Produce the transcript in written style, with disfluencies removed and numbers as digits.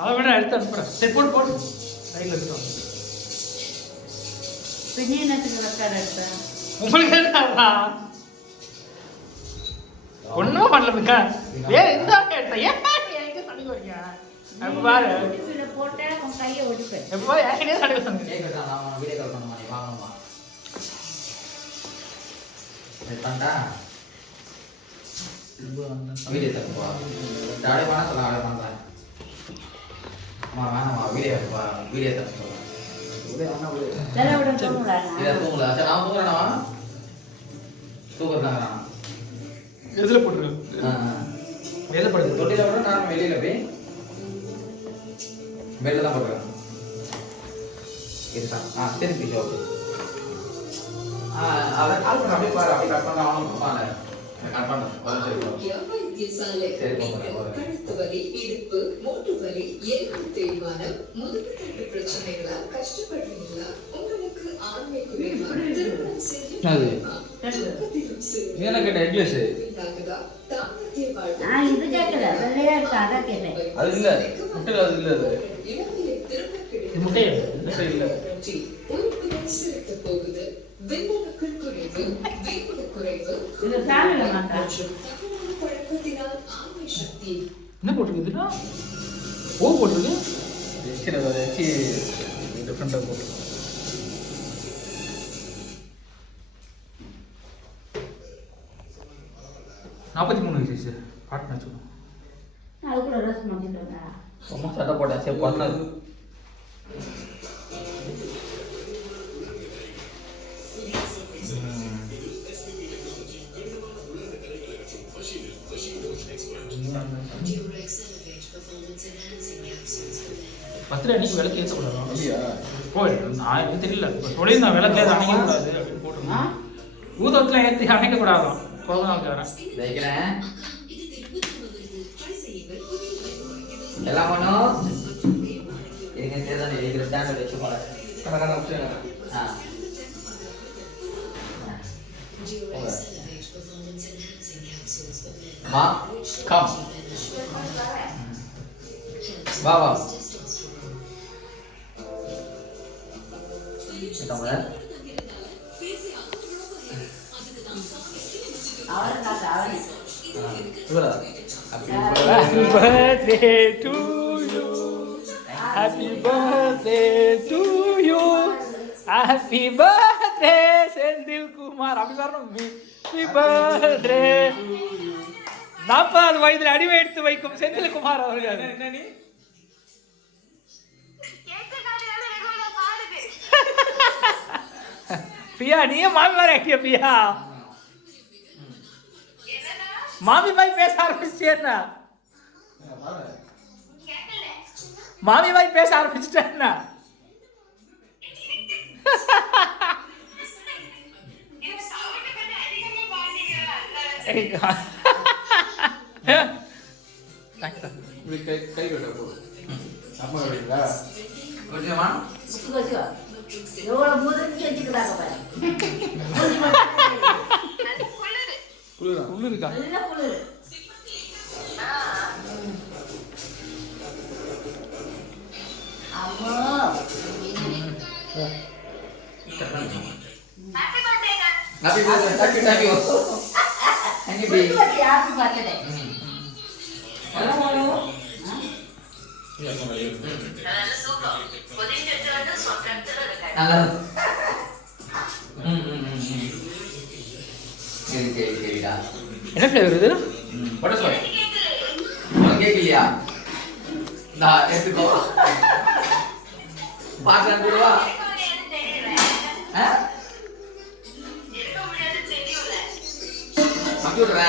அதை விட எடுத்து அனுப்புகிறேன். சரி போட்டு போட்டு கையில் எடுத்துட்டோம். பின்னே என்னத்துக்கு ரெக்கார்ட் எடுத்தேன் உங்களுக்கு என்னடா ஒன்றும் பண்ணலக்கா. வேற எந்த எடுத்தேன் ஏன் எங்கே தண்ணி வரீங்க? அப்போ பாரு போட்டேன் உன் கையை ஒடிப்பேன். எப்போ ஏற்கனவே தண்ணி வந்தாங்க. வீடியோ கால் பண்ணுமா நீ வாங்கணுமா பண்ணிட்டா வீடியோ தருப்பா டாடி பண்ண சொல்ல ஆர்டர் பண்ணுறேன். அம்மா வேணாம்மா வீடியோ வீடியோ தர சொல்லுவேன். தூங்கல சரி நான் தூங்குறேண்ணா தூக்குறதாங்க எதில் போட்டுருக்கு எதில் போடுறது தொட்டியில் விட நான் வெளியில் போய் வெளில தான் போட்டுருக்கேன். இதுதான் சரி பிடிச்சி ஓகே. அதை கால் பண்ண அப்படியே பாரு அப்படியே கட் பண்ண அவனும் கொடுப்பாங்க கட் பண்ண கேட்டேன் இங்கிலீஷ் இது கேட்கல வெள்ளையா இருக்கு அதான் கேட்டேன். அது இல்ல முட்டை அது இல்ல அது முட்டை இல்ல என்ன போட்டுருக்குதுன்னா ஓ போட்டுருக்கு டிஃப்ரெண்டாக போட்டு 43 வயசு பாட்டு வச்சுக்கணும். அது கூட ரஸ் மாத்திட்டா சும்மா சட்டை போட்டேன் சரி பண்ணது பத்திரை அன்னைக்கு விளக்கு ஏற்றக்கூடாது. நான் எனக்கு தெரியல தொழில் நான் விளக்கு ஏற்ற அணைக்கக்கூடாது அப்படின்னு போட்டுருந்தேன். ஊதத்தில் ஏற்றி அணைக்கக்கூடாதான் போகலாம் வைக்கிறேன் எல்லாம் பண்ணும் எனக்கு தெரியாத இருக்கிற ஸ்டாண்டர்ட் வச்சு போல மா கம் வா வா Happy birthday to you. Happy birthday to you. Happy birthday Senthil Kumar. அப்படி வரணும். Happy birthday. 40 வயதில் அடிவை எடுத்து வைக்கும் செந்தில் குமார் அவர்கள். என்ன நீ பியா நீயே மாமி மாதிரி ஆகிய பியா மாமி பாய் பேச ஆரம்பிச்சிட்டேன்னா மாமி பாய் பேச ஆரம்பிச்சிட்டேன்னா கை விட அம்மா விடுங்களா கொஞ்சமா எவ்வளவு முதல் செஞ்சுக்கிறாங்க பாரு. குளிருக்கா நல்ல குளிர். அம்மா happy birthday thank you happy birthday happy birthday என்ன ஃப்ளேவர் இது பட்டர்ஸ்காட்ச் கேக் இல்லையா இந்த எடுத்துக்கோ பாட்டு அனுப்பிடுவா கம்ப்யூட்டர்